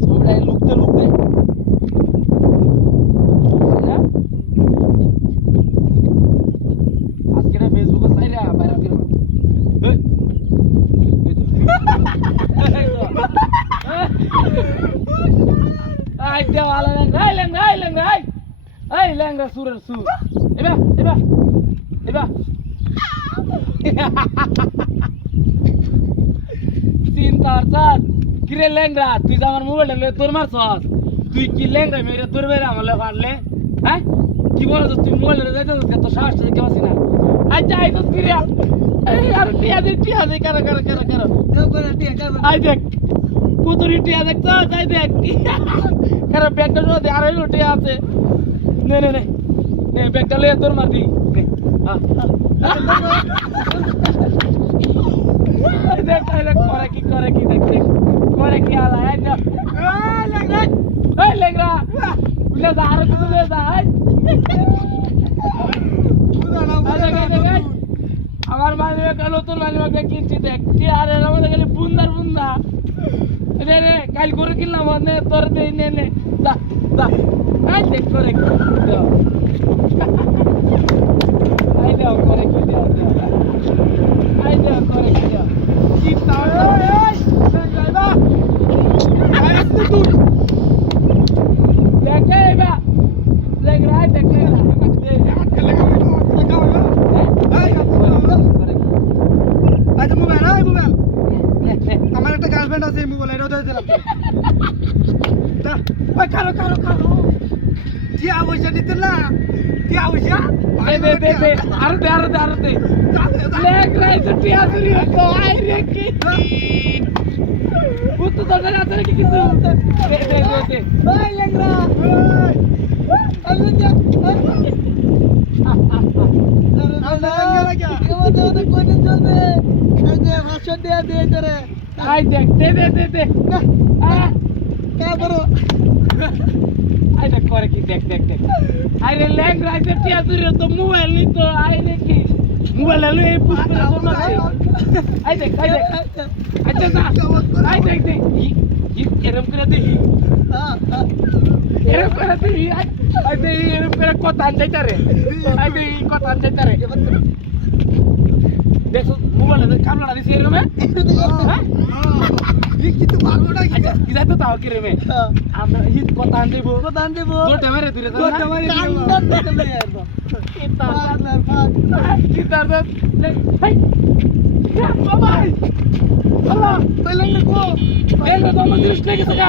ছবিটা লুকতে লুকতে না আজকে ফেসবুকে চাইরা ভাইরাল করব আই দেওয়ালা এই ল্যাংড়া সুরের সুর এবা চিন্তার চাঁদ কিরে ল্যাংড়া তুই যে আমার মোবাইলটা লয়ে তোর মারছস তুই কি ল্যাংড়া মেরে তোর বেড়ে আমার লয়ে পারলে হ্যাঁ কি বলছ তুই মোবাইলটা যাইতেছিস তো সাহসটা দেখতে পাচ্ছি না আচ্ছা আইতস কিরে এই আর টিয়া দে কারা আই দেখ কুতুরি টিয়া দেখছ যাই দেখ কারা ব্যাগটা জমা দে আর হইলো টিয়া আছে নে ব্যাগটা লয়ে তোর মার দি দেখ করে কি দেখ করে কি আলা এই লেংরা বুঝলে যা আর কিছু লয়ে যা আমার মালিক গেল তোর মালিক কিনছি দেখ কি আর এর মধ্যে গেলে বুন্দা রে কাল করে কিনলাম মানে তোর দেই নে যা এই দেখ করে কি আই দাও করে কি দাও আই দাও করে কি দাও কি তাও এই যাইবা আইতে তুই দেখে বা লেগরা দেখে না আমার একটা গার্লফ্রেন্ড আছে মোবাইল এটাও দিয়ে দিলাম ওই কারো টিয়া পয়সা নিতে না টিয়া পয়সা দে আর দে লেগ রাইতে টিয়া চুরি হতো আই রে কি বুঝতে দরকার আছে নাকি কিছু দে ওই লেগরা আল্লাহ আই দেখ দে কা বড় আই দেখ করে কি দেখ আই রে ল্যাং রাইতে টিয়া চুরি তো মোবাইল নি তো আই রে কি মোবাইল লই এই পুষ্প তো আই দেখ আচ্ছা যা আই দেখ এরম করে দেখি এরম করে দেখি আই দেখ এরম করে কথা আনতে রে আই দেখ কথা আনতে রে দেখো মোবাইলে কামলা দিছি এরকম হ্যাঁ কিন্তু ভালো না কি যাইতো তাও কি রে মে আমরা হিট কথা আন দেব গোটা মারে দিরে গোটা মারে দিরে কি তার হাই বাবা আল্লাহ পেলেন কো এলো তো আমাদের স্টেকে থাকা